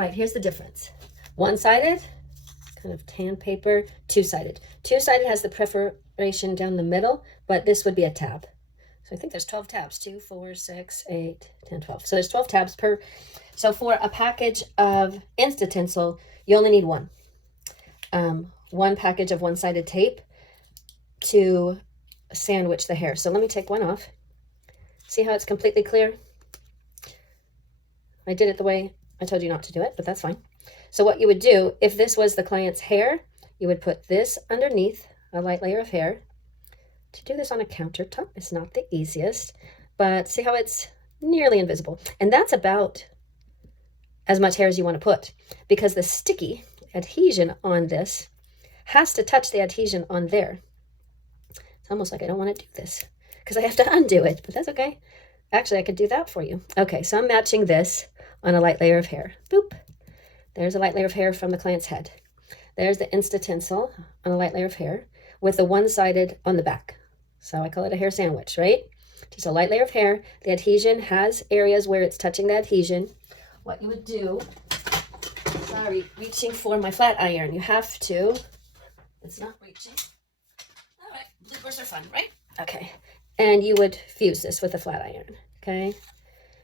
right, here's the difference. One-sided, kind of tan paper, two-sided. Two-sided has the perforation down the middle, but this would be a tab. So I think there's 12 tabs, 2, 4, 6, 8, 10, 12. So there's 12 tabs per. So for a package of Insta-Tinsel, you only need one. One package of one-sided tape to sandwich the hair. So let me take one off. See how it's completely clear? I did it the way I told you not to do it, but that's fine. So what you would do, if this was the client's hair, you would put this underneath a light layer of hair. To do this on a countertop is not the easiest, but see how it's nearly invisible. And that's about as much hair as you want to put, because the sticky adhesion on this has to touch the adhesion on there. It's almost like I don't want to do this because I have to undo it, but that's okay. Actually, I could do that for you. Okay, so I'm matching this on a light layer of hair. Boop. There's a light layer of hair from the client's head. There's the Insta-Tinsel on a light layer of hair with the one-sided on the back. So I call it a hair sandwich, right? Just a light layer of hair. The adhesion has areas where it's touching the adhesion. What you would do, sorry, reaching for my flat iron. You have to, it's not reaching. All right, bloopers are fun, right? Okay, and you would fuse this with a flat iron, okay?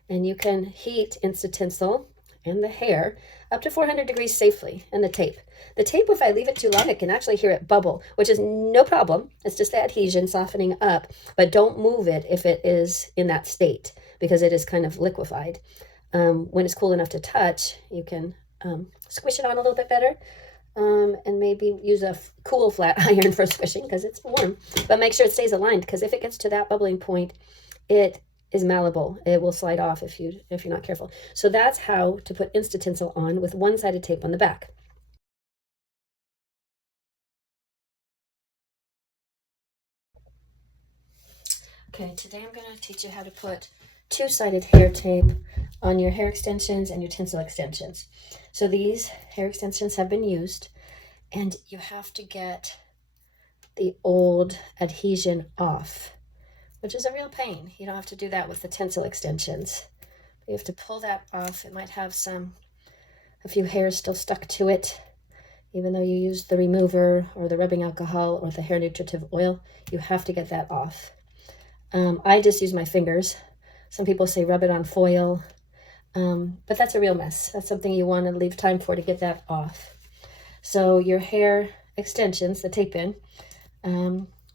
And you can heat Insta-Tinsel and the hair up to 400 degrees safely, and the tape. The tape, if I leave it too long, I can actually hear it bubble, which is no problem. It's just the adhesion softening up, but don't move it if it is in that state because it is kind of liquefied. When it's cool enough to touch, you can squish it on a little bit better and maybe use a cool flat iron for squishing because it's warm, but make sure it stays aligned because if it gets to that bubbling point, it is malleable. It will slide off if you're not careful. So that's how to put Insta-Tinsel on with one-sided tape on the back. Okay, today I'm going to teach you how to put two-sided hair tape on your hair extensions and your tinsel extensions. So these hair extensions have been used and you have to get the old adhesion off, which is a real pain. You don't have to do that with the tinsel extensions. You have to pull that off. It might have a few hairs still stuck to it. Even though you use the remover or the rubbing alcohol or the hair nutritive oil, you have to get that off. I just use my fingers. Some people say rub it on foil, but that's a real mess. That's something you want to leave time for to get that off. So your hair extensions, the tape in,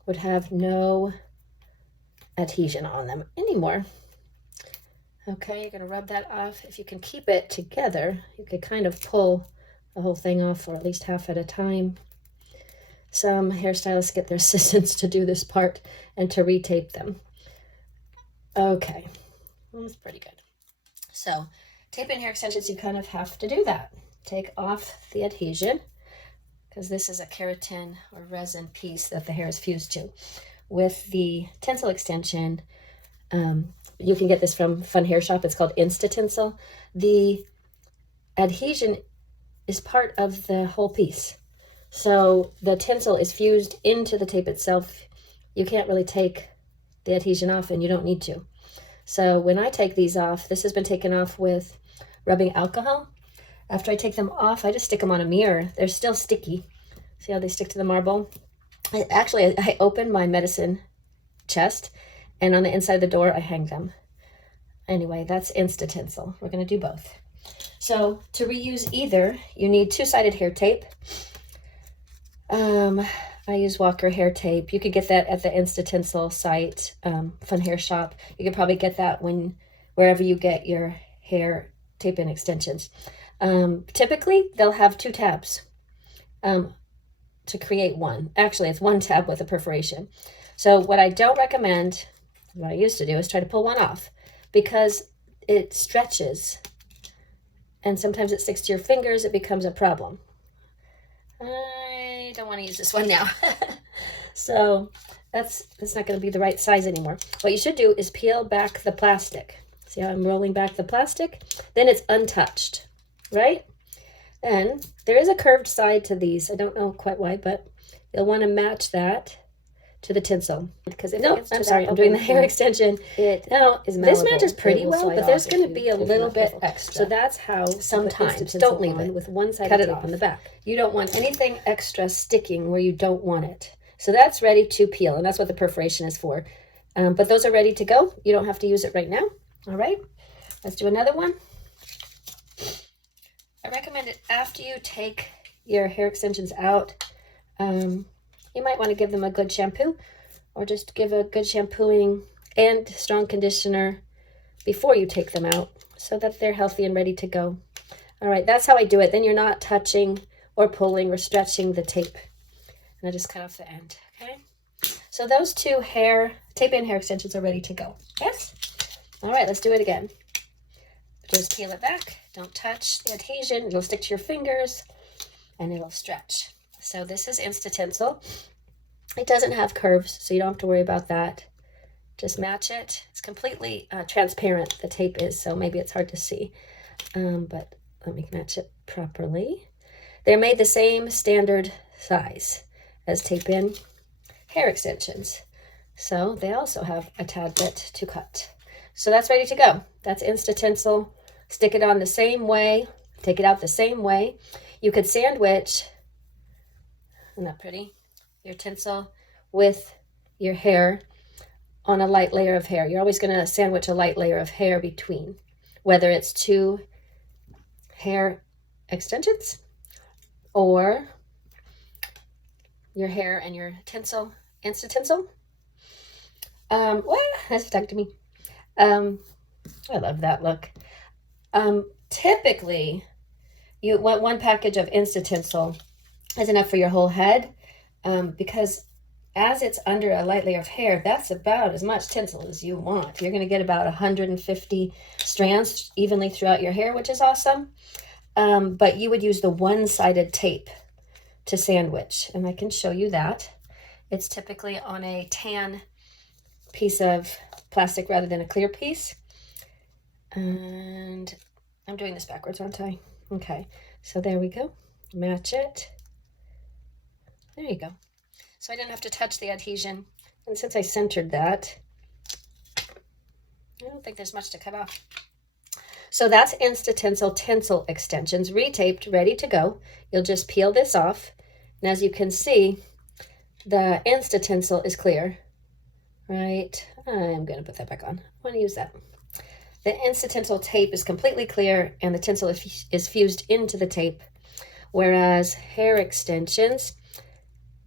would have no adhesion on them anymore. Okay, you're going to rub that off. If you can keep it together, you could kind of pull the whole thing off, or at least half at a time. Some hairstylists get their assistants to do this part and to retape them. Okay, that's pretty good. So, tape in hair extensions, you kind of have to do that. Take off the adhesion, because this is a keratin or resin piece that the hair is fused to. With the tinsel extension, you can get this from Fun Hair Shop. It's called Insta-Tinsel. The adhesion is part of the whole piece. So the tinsel is fused into the tape itself. You can't really take the adhesion off, and you don't need to. So when I take these off, this has been taken off with rubbing alcohol. After I take them off, I just stick them on a mirror. They're still sticky. See how they stick to the marble? I open my medicine chest, and on the inside of the door, I hang them. Anyway, that's Insta-Tinsel. We're going to do both. So to reuse either, you need two-sided hair tape. I use Walker hair tape. You could get that at the Insta-Tinsel site, Fun Hair Shop. You could probably get that wherever you get your hair tape and extensions. Typically, they'll have two tabs to create one. Actually, it's one tab with a perforation. So what I don't recommend, what I used to do, is try to pull one off because it stretches and sometimes it sticks to your fingers. It becomes a problem. I don't want to use this one now. So that's not going to be the right size anymore. What you should do is peel back the plastic. See how I'm rolling back the plastic? Then it's untouched, right? And there is a curved side to these. I don't know quite why, but you'll want to match that to the tinsel. Because if No, it gets to I'm that sorry, I'm doing doing the the hair hair extension. Now, Is this malleable. matches pretty It will well, slide but there's off going to if be you- a if you're little not bit careful. extra. So that's how to Sometimes, put don't tinsel leave on it. with one-sided Cut it tape off. on the back. You don't want anything extra sticking where you don't want it. So that's ready to peel, and that's what the perforation is for. But those are ready to go. You don't have to use it right now. All right, let's do another one. I recommend it after you take your hair extensions out. You might want to give them a good shampoo, or just give a good shampooing and strong conditioner before you take them out so that they're healthy and ready to go. All right, that's how I do it. Then you're not touching or pulling or stretching the tape. And I just cut off the end, okay? So those two tape-in hair extensions are ready to go. Yes? All right, let's do it again. Just peel it back. Don't touch the adhesion. It'll stick to your fingers and it'll stretch. So this is Insta-Tinsel. It doesn't have curves, so you don't have to worry about that. Just match it. It's completely transparent, the tape is, so maybe it's hard to see. But let me match it properly. They're made the same standard size as tape-in hair extensions. So they also have a tad bit to cut. So that's ready to go. That's Insta-Tinsel. Stick it on the same way. Take it out the same way. You could sandwich, isn't that pretty? Your tinsel with your hair on a light layer of hair. You're always going to sandwich a light layer of hair between, whether it's two hair extensions or your hair and your tinsel, Insta-Tinsel. Well, that's stuck to me. I love that look. Typically, you want one package of Insta-Tinsel is enough for your whole head, because as it's under a light layer of hair, that's about as much tinsel as you want. You're going to get about 150 strands evenly throughout your hair, which is awesome. But you would use the one-sided tape to sandwich, and I can show you that. It's typically on a tan piece of plastic rather than a clear piece. And I'm doing this backwards, aren't I? Okay, so there we go. Match it. There you go. So I didn't have to touch the adhesion. And since I centered that, I don't think there's much to cut off. So that's Insta-Tinsel tinsel extensions, retaped, ready to go. You'll just peel this off. And as you can see, the Insta-Tinsel is clear, right? I'm going to put that back on. I want to use that. The Insta-Tinsel tape is completely clear, and the tinsel is fused into the tape. Whereas hair extensions,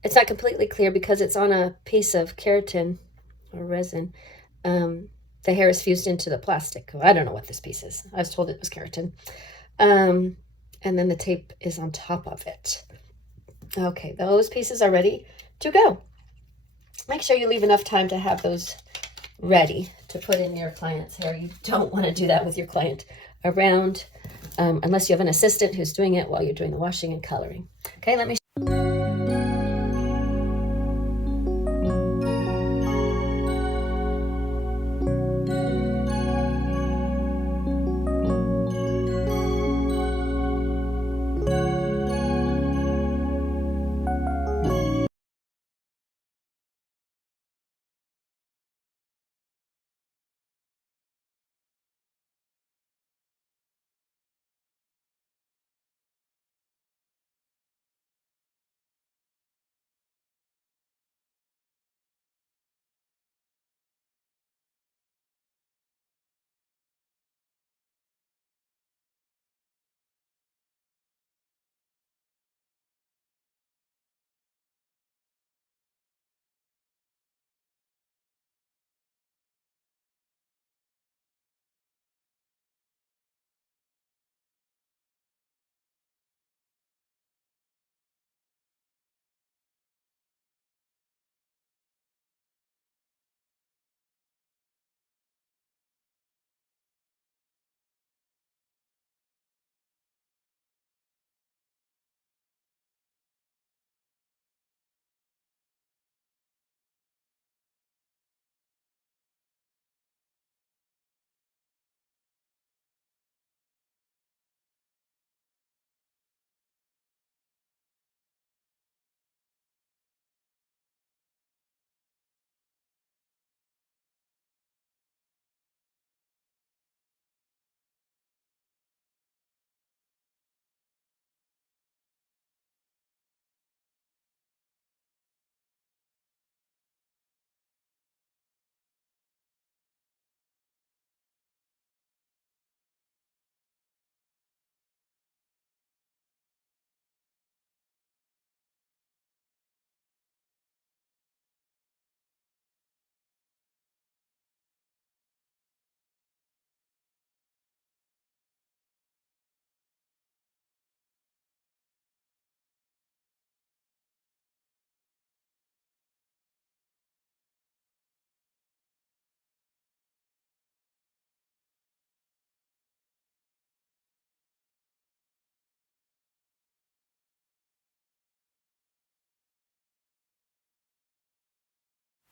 it's not completely clear because it's on a piece of keratin or resin. The hair is fused into the plastic. I don't know what this piece is. I was told it was keratin. And then the tape is on top of it. Okay, those pieces are ready to go. Make sure you leave enough time to have those ready to put in your client's hair. You don't want to do that with your client around, unless you have an assistant who's doing it while you're doing the washing and coloring. Okay, let me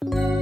you.